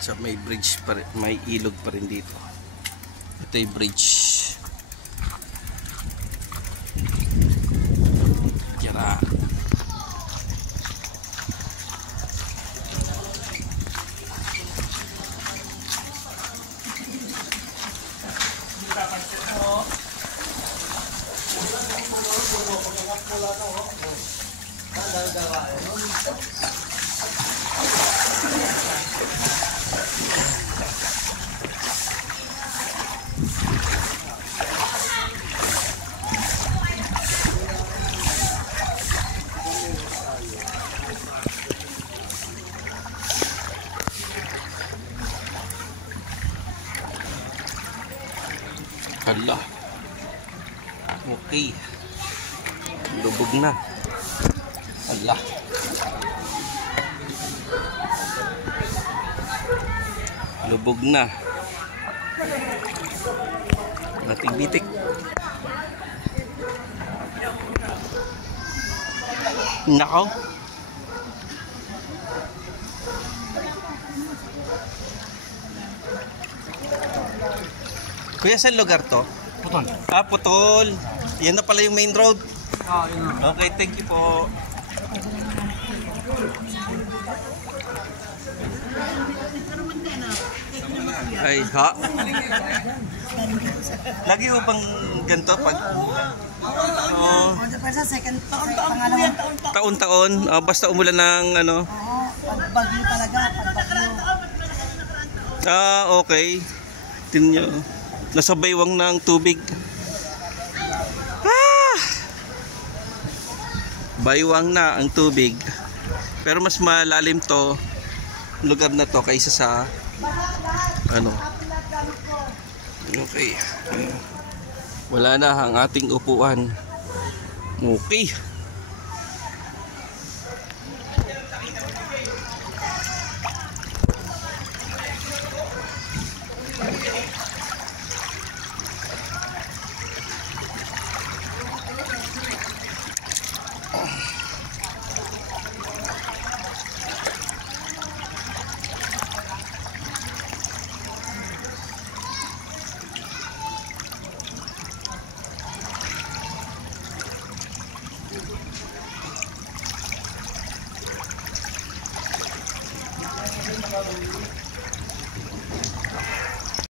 So may bridge pa rin, may ilog pa rin dito. Ito yung bridge. Tira. Hala. Okay. Lubog na. Hala. Lubog na. Nating bitik. Nako. Kuya, saan lugar to? Putol. Ah, Putol. Yan na pala yung main road. Ah, yun na. Okay, thank you po. Ay, ha? Lagi mo bang ganito pag... Oh, taon-taon? Basta umulan ng ano? Pagbagyo talaga, pagbagyo. Ah, okay. Tingnan nyo. Nasa baywang ng tubig. Ah! Baywang na ang tubig. Pero mas malalim to lugar na to kaysa sa ano. Okay. Wala na ang ating upuan. Okay.